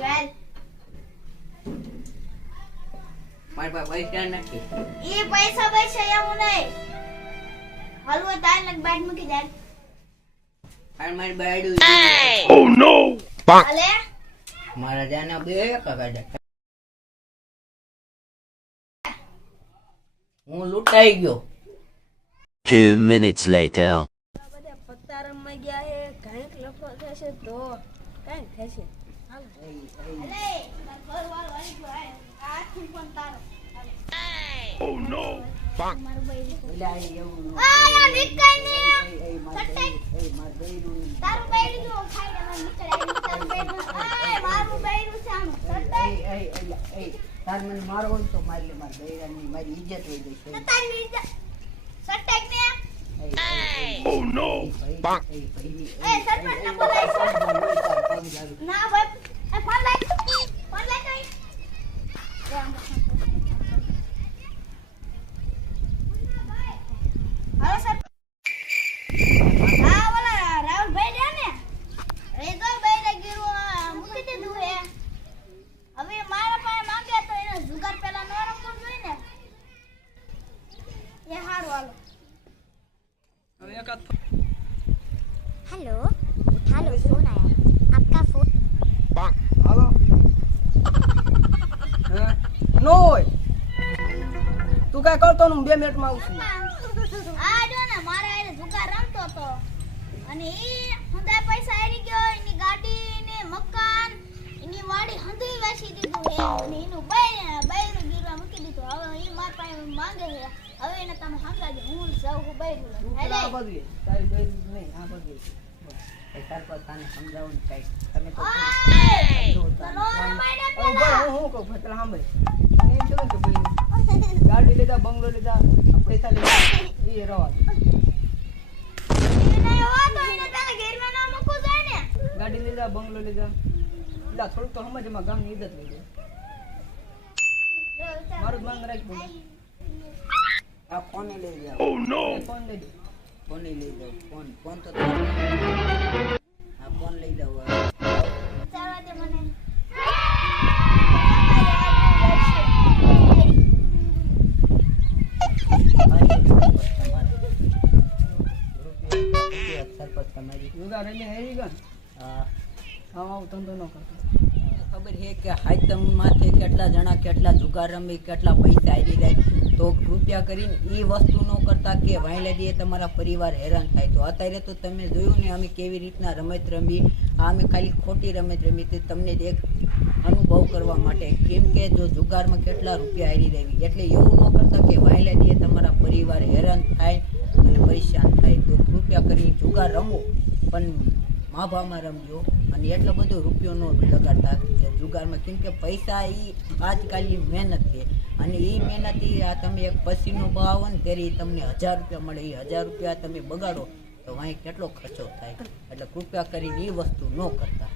ચાલ મારી પાસે પૈસા નથી. એ પૈસા એવું નહીં. હલવો તાર લગ બેટ મૂકી દે. હાલ મારી બાયડું. Oh no! હાલે મારા જાના બે કાકા. હું લૂંટાઈ ગયો. 2 minutes later. બધા પત્તા રમવા ગયા હે કાંઈક લફો થશે તો કાંઈક થશે. હાલો. હાલે તાર ઘર વાળો આવી ગયો હે. આ થી પણ તારો. Oh no! મારું બૈરું. ઓલા એવું ન આ યાર નીકળ ને. એ માર બાયડું. તારું બૈરું જો ખાઈ દે મને નીકળ. તારું બૈરું. આ મારું બૈરું છે આનું. સટાઈ. તાર મને મારો હોય તો મારી લે. માર બાયડાની મારી ઇજ્જત હોય જશે. તારી લીધા. સટાઈ ને. Oh no! એ સરપંચ ને બોલાય છે. ના ભાઈ એ ફોન લાય તો એ આમ હાલો સર હા ઓલા રાહુલભાઈ રહ્યા ને એ તો ભાઈ ગીરું મૂકી દીધું હે હવે મારા પાસે માંગે તો એને જુગાર પેલા ન રમવું જોઈએ ને એ હારું હાલો हेलो उठा लो फोन आया आपका फोन હાલો હે નો હોય તું કાંઈ કરતો ને હું 2 મિનિટમાં આવું છું આ જો ને મારા એને જુગાર રમતો તો અને ઈ હંધાય પૈસા આવી ગયો એની ગાડી ને મકાન એની વાડી હંધી વેચી દીધું હે અને એનું બૈરું ગીરવા મૂકી દીધું હવે ઈ માર પાસે માંગે હે હવે એને તમે સમજાજો હું જાઉં હું બૈરું લઉં તું આ બદલી તારી બેન નહીં આ બદલી તાર પર તને સમજાવું ને કઈ તમે તો ચલો રમાઈને હવે પેલા હું કહું ફતરા સાંભળ મને એમ થયું કે ભાઈ ગાડી લીધા બંગલો લીધા પૈસા લીધા એ રવા દે એને હો તો એને તને ઘેરમાં ના મૂકવું જોઈએ ને ગાડી લીધા બંગલો લીધા એટલે થોડુંક તો સમજ એમાં ગામની ઇજ્જત લઈ જાય મારું જ માંગ રાખ બોલ આ ફોને લઈ જાવ. Oh no! ફોન લઈ દે ફોને લઈ જાવ. ફોન તો આ ફોન લઈ જાવ. ચાલવા દે મને સરપંચ તમારી જુગાર એટલે હેરી ગયો ને હા. આવું ધંધો ન કરતો ખબર છે કે હાઈતમ માથે કેટલા જણા કેટલા જુગાર રમી કેટલા પૈસા આવી જાય તો કૃપયા કરીને એ વસ્તુ ન કરતા કે વાયલા દીએ તમારા પરિવાર હેરાન થાય તો અત્યારે તો તમે જોયું ને અમે કેવી રીતના રમત રમી અમે ખાલી ખોટી રમત રમી તે તમને એક અનુભવ કરવા માટે કેમ કે જો જુગારમાં કેટલા રૂપિયા આવી રહેવી એટલે એવું ન કરતા કે વાયલા દીએ તમારા પરિવાર હેરાન થાય અને પરેશાન થાય તો કૃપયા કરીને જુગાર રમો પણ માભામાં રમજો અને એટલો બધો રૂપિયો ન લગાડતા જુગારમાં કેમ કે પૈસા એ આજકાલની મહેનત છે અને એ મહેનત આ તમે એક પસીનો બહાવો ને ત્યારે તમને 1000 રૂપિયા મળે એ 1000 રૂપિયા તમે બગાડો તો અહીં કેટલો ખર્ચો થાય એટલે કૃપયા કરીને એ વસ્તુ ન કરતા